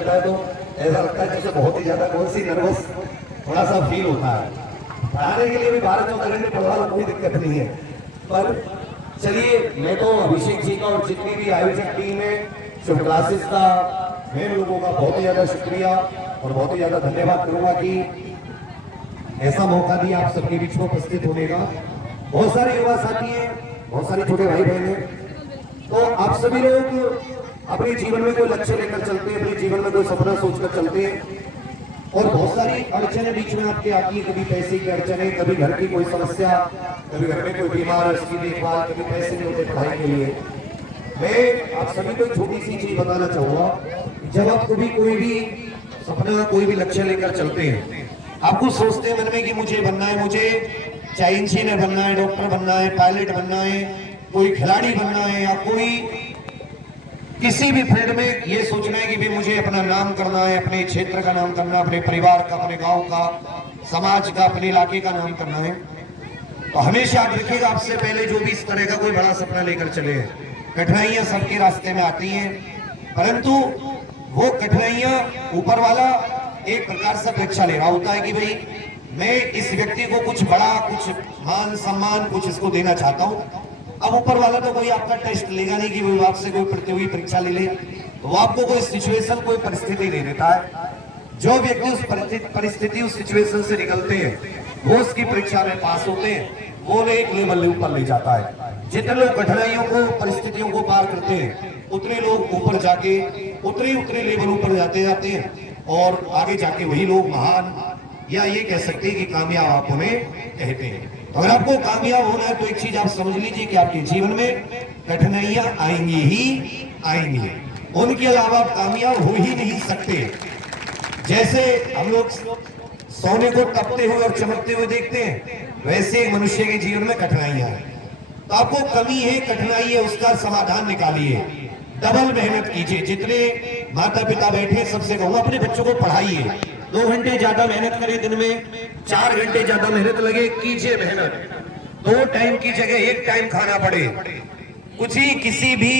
चलता है तो ऐसा लगता है जैसे बहुत ही ज्यादा कौन सी नर्वस थोड़ा सा फील होता है। पढ़ाने के लिए भी 12-14 घंटे पढ़वा लो, कोई दिक्कत नहीं है। पर चलिए, मैं तो अभिषेक जी का और जितनी भी आयोजक टीम है, शुभ क्लासेस का, मैं लोगों का बहुत ही ज्यादा शुक्रिया और बहुत ही ज्यादा धन्यवाद करूंगा कि ऐसा मौका दिया आप सबके बीच में उपस्थित होने का। बहुत सारे युवा साथी हैं, बहुत सारे छोटे भाई बहन हैं, तो आप सभी लोग अपने जीवन में कोई लक्ष्य लेकर चलते हैं, अपने जीवन में कोई सपना सोचकर चलते हैं और बहुत सारी अड़चने बीच में आपके आती है। कभी पैसे की अड़चने, कभी घर की कोई समस्या, कभी घर में कोई बीमार है उसकी देखभाल, कभी पैसे नहीं होते पढ़ाई के लिए। मैं आप सभी को एक छोटी सी चीज बताना चाहूंगा, जब आप कभी कोई भी सपना, कोई भी लक्ष्य लेकर चलते हैं, आपको सोचते हैं मन में कि मुझे बनना है, मुझे चाहे इंजीनियर बनना है, डॉक्टर बनना है, पायलट बनना है, कोई खिलाड़ी बनना है, या कोई किसी भी फील्ड में ये सोचना है कि भी मुझे अपना नाम करना है, अपने क्षेत्र का नाम करना, अपने परिवार का, अपने गांव का, समाज का, अपने इलाके का नाम करना है। तो हमेशा याद रखिएगा, आपसे पहले जो भी इस तरह का कोई बड़ा सपना लेकर चले, कठिनाइयां सबके रास्ते में आती हैं, परंतु वो कठिनाइयां ऊपर वाला एक प्रकार से परीक्षा ले रहा होता है कि भाई मैं इस व्यक्ति को कुछ बड़ा, कुछ मान सम्मान, कुछ इसको देना चाहता हूं। अब ऊपर वाला तो कोई आपका टेस्ट लेगा नहीं कि वो आपसे कोई प्रतियोगी परीक्षा ले ले, तो वो आपको कोई सिचुएशन, कोई परिस्थिति दे देता है। जो व्यक्ति उस परिस्थिति, उस सिचुएशन से निकलते हैं, वो उसकी परीक्षा में पास होते हैं, वो एक लेवल ऊपर ले जाता है। जितने लोग कठिनाइयों को, परिस्थितियों को पार करते हैं, उतने लोग ऊपर जाके उतने लेवल ऊपर जाते हैं और आगे जाके वही लोग महान, या ये कह सकते हैं कि कामयाब आप उन्हें कहते हैं। तो अगर आपको कामयाब होना है तो एक चीज आप समझ लीजिए कि आपके जीवन में कठिनाइयां आएंगी ही आएंगी, उनके अलावा आप कामयाब हो ही नहीं सकते। जैसे हम लोग सोने को तपते हुए और चमकते हुए देखते हैं, वैसे मनुष्य के जीवन में कठिनाइयां हैं। तो आपको कमी है, कठिनाई है, उसका समाधान निकालिए, डबल मेहनत कीजिए। जितने माता पिता बैठे, सबसे कहूंगा अपने बच्चों को पढ़ाइए, 2 घंटे ज्यादा मेहनत करें, दिन में 4 घंटे ज्यादा मेहनत लगे, कीजिए मेहनत। 2 टाइम की जगह 1 टाइम खाना पड़े, कुछ ही किसी भी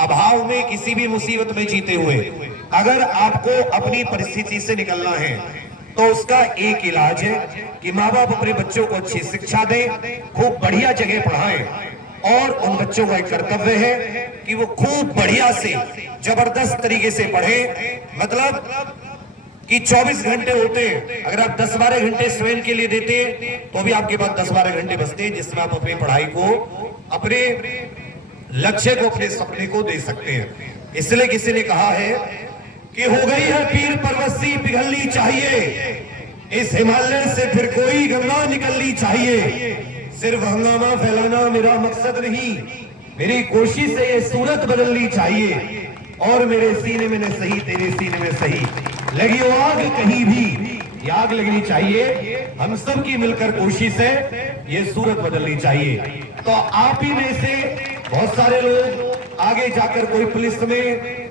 अभाव में, किसी भी मुसीबत में जीते हुए अगर आपको अपनी परिस्थिति से निकलना है तो उसका एक इलाज है कि माँ बाप अपने बच्चों को अच्छी शिक्षा दें, खूब बढ़िया जगह पढ़ाएं, और उन बच्चों का एक कर्तव्य है कि वो खूब बढ़िया से, जबरदस्त तरीके से पढ़े। मतलब कि 24 घंटे होते हैं, अगर आप 10-12 घंटे स्वयं के लिए देते तो भी आपके पास 10-12 घंटे बचते हैं, जिसमें आप अपनी पढ़ाई को, अपने लक्ष्य को, अपने सपने को दे सकते हैं। इसलिए किसी ने कहा है कि हो गई है पीर पर्वती पिघलनी चाहिए, इस हिमालय से फिर कोई गंगा निकलनी चाहिए। सिर्फ हंगामा फैलाना मेरा मकसद नहीं, मेरी कोशिश से ये सूरत बदलनी चाहिए। और मेरे सीने में न सही, तेरे सीने में सही, लगी हो आग कहीं भी, आग लगनी चाहिए। हम सब की मिलकर कोशिश है, ये सूरत बदलनी चाहिए। तो आप ही में से बहुत सारे लोग आगे जाकर कोई पुलिस में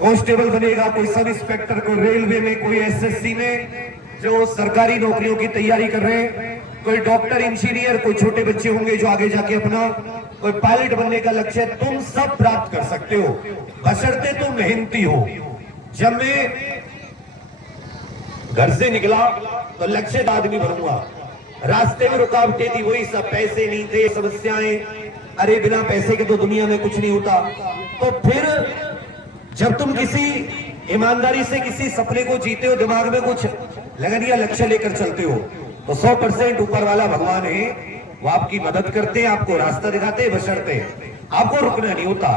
कांस्टेबल बनेगा, कोई सब इंस्पेक्टर, कोई रेलवे में, कोई एसएससी में, जो सरकारी नौकरियों की तैयारी कर रहे हैं, कोई डॉक्टर, इंजीनियर, कोई छोटे बच्चे होंगे जो आगे जाके अपना कोई पायलट बनने का लक्ष्य, तुम सब प्राप्त कर सकते हो, बशर्ते तुम मेहनती हो। जब मैं घर से निकला तो लक्ष्य आदमी बनूंगा, रास्ते में रुकावटें थी, वही सब, पैसे नहीं थे, समस्याएं, अरे बिना पैसे के तो दुनिया में कुछ नहीं होता। तो फिर जब तुम किसी ईमानदारी से किसी सपने को जीते हो, दिमाग में कुछ लगन या लक्ष्य लेकर चलते हो, तो 100% ऊपर वाला भगवान है, वो आपकी मदद करते हैं, आपको रास्ता दिखाते हैं, बशर्ते आपको रुकना नहीं होता,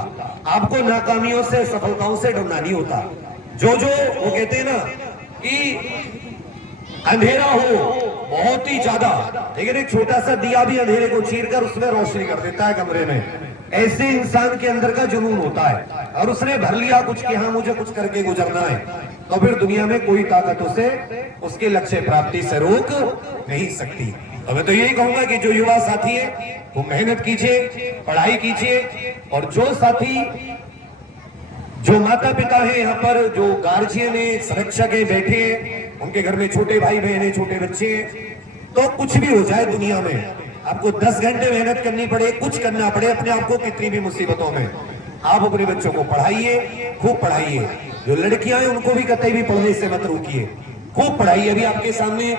आपको नाकामियों से, सफलताओं से डरना नहीं होता। जो वो कहते हैं ना कि अंधेरा हो बहुत ही ज्यादा, लेकिन एक छोटा सा दिया भी अंधेरे को चीरकर उसमें रोशनी कर देता है कमरे में, ऐसे इंसान के अंदर का जुनून होता है। और उसने भर लिया कुछ कि हाँ मुझे कुछ करके गुजरना है, तो फिर दुनिया में कोई ताकत उसे उसके लक्ष्य प्राप्ति से रोक नहीं सकती। तो मैं तो यही कहूंगा कि जो युवा साथी है वो मेहनत कीजिए, पढ़ाई कीजिए, और जो साथी, जो माता पिता है यहाँ पर, जो गार्जियन है, संरक्षक है, बैठे हैं, उनके घर में छोटे भाई बहन है, छोटे बच्चे हैं, तो कुछ भी हो जाए दुनिया में, आपको 10 घंटे मेहनत करनी पड़े, कुछ करना पड़े, अपने आप को कितनी भी मुसीबतों में, आप अपने बच्चों को पढ़ाइए, खूब पढ़ाइए। जो लड़कियां हैं उनको भी कतई भी पढ़ने से मत रोकिए, खूब पढ़ाई। अभी आपके सामने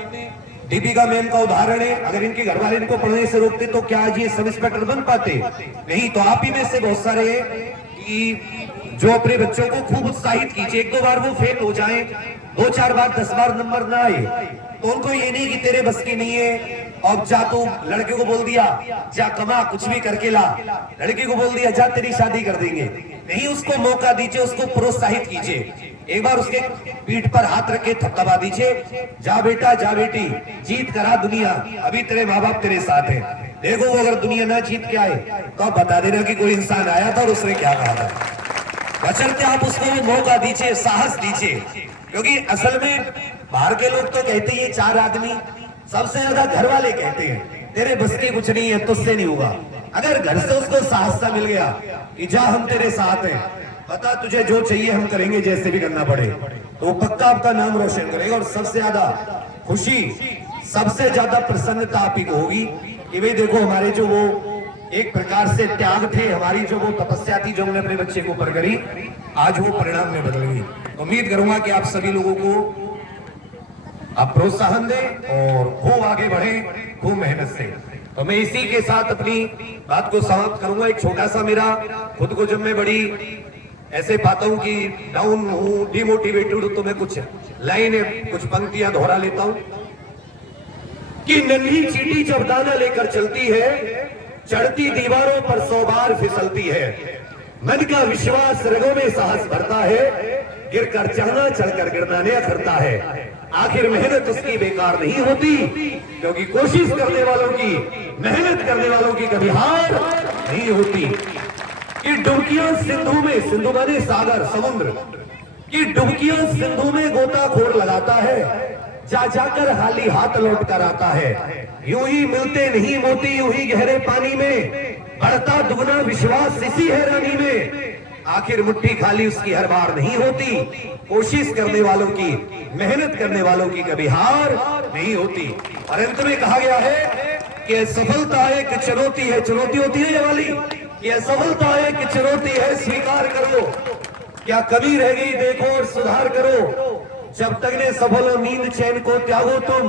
दीपिका मैम का उदाहरण है, अगर इनके घर वाले इनको पढ़ने से रोकते तो क्या आज ये सब इंस्पेक्टर बन पाते? नहीं। तो आप ही में से बहुत सारे कि जो अपने बच्चों को खूब उत्साहित कीजिए, एक दो बार वो फेल हो जाएं, 2-4 बार 10 बार नंबर ना आए तो उनको ये नहीं कि तेरे बस की नहीं है, अब जा तू, लड़के को बोल दिया जा कमा कुछ भी करके ला, लड़की को बोल दिया जा तेरी शादी कर देंगे। नहीं, उसको मौका दीजिए, उसको प्रोत्साहित कीजिए, एक बार उसके पीठ पर हाथ रख के थपथपा दीजिए, जा बेटा जा बेटी, जीत करा दुनिया, अभी तेरे माँ बाप तेरे साथ है। देखो वो अगर दुनिया ना जीत के आए तो आप बता देना कि कोई इंसान आया था और उसने क्या कहा था। बचरते आप उसको मौका दीजिए, साहस दीजिए, क्योंकि असल में बाहर के लोग तो कहते हैं 4 आदमी, सबसे ज्यादा घर वाले कहते हैं तेरे बस की कुछ नहीं है, तुझसे नहीं होगा। अगर घर से उसको साहस सा मिल गया कि जा हम तेरे साथ हैं, बता तुझे जो चाहिए हम करेंगे, जैसे भी करना पड़े, तो पक्का आपका नाम रोशन करेगा। और सबसे ज्यादा खुशी, सबसे ज्यादा प्रसन्नता आप ही को होगी कि भाई देखो हमारे जो वो एक प्रकार से त्याग थे, हमारी जो वो तपस्या थी जो हमने अपने बच्चे को ऊपर करी, आज वो परिणाम में बदल गई। उम्मीद करूंगा कि आप सभी लोगों को आप प्रोत्साहन दें और खूब आगे बढ़े, खूब मेहनत से। तो मैं इसी के साथ अपनी बात को समाप्त करूंगा। एक छोटा सा मेरा खुद को जब मैं बड़ी ऐसे पाता हूं कि डाउन हूं, डिमोटिवेटेड हूं, तो मैं कुछ लाइनें कुछ पंक्तियां दोहरा लेता हूं कि नन्ही चींटी जब दाना लेकर चलती है, चढ़ती दीवारों पर 100 बार फिसलती है, मन का विश्वास रगों में साहस भरता है, गिरकर चढ़ना चढ़कर गिरना करता है, आखिर मेहनत उसकी बेकार नहीं होती, क्योंकि कोशिश करने वालों की, मेहनत करने वालों की कभी हार नहीं होती। कि डुबकियां सिंधु में, सिंधु माने सागर समुद्र, कि डुबकियां सिंधु में गोताखोर लगाता है, जा जाकर खाली हाथ लौट कर आता है, यूं ही मिलते नहीं मोती, यूं ही गहरे पानी में बढ़ता दुगना विश्वास इसी हैरानी में, आखिर मुट्ठी खाली उसकी हर बार नहीं होती, कोशिश करने वालों की, मेहनत करने वालों की कभी हार नहीं होती। और अंत में कहा गया है कि सफलता एक चुनौती है, चुनौती होती है ये वाली, कि सफलता एक चुनौती है स्वीकार करो, क्या कमी रह गई देखो और सुधार करो, जब तक ने सफल हो नींद चैन को त्यागो तुम,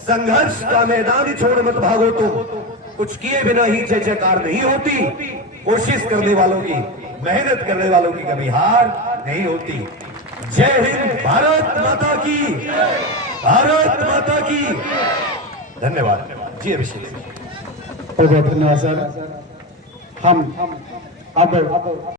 संघर्ष का मैदान छोड़ मत भागो तुम, कुछ किए बिना ही जय जयकार नहीं होती, कोशिश करने वालों की, मेहनत करने वालों की कभी हार नहीं होती। जय हिंद, भारत माता की, भारत माता की। धन्यवाद जी अभिषेक। बहुत धन्यवाद सर। हम अब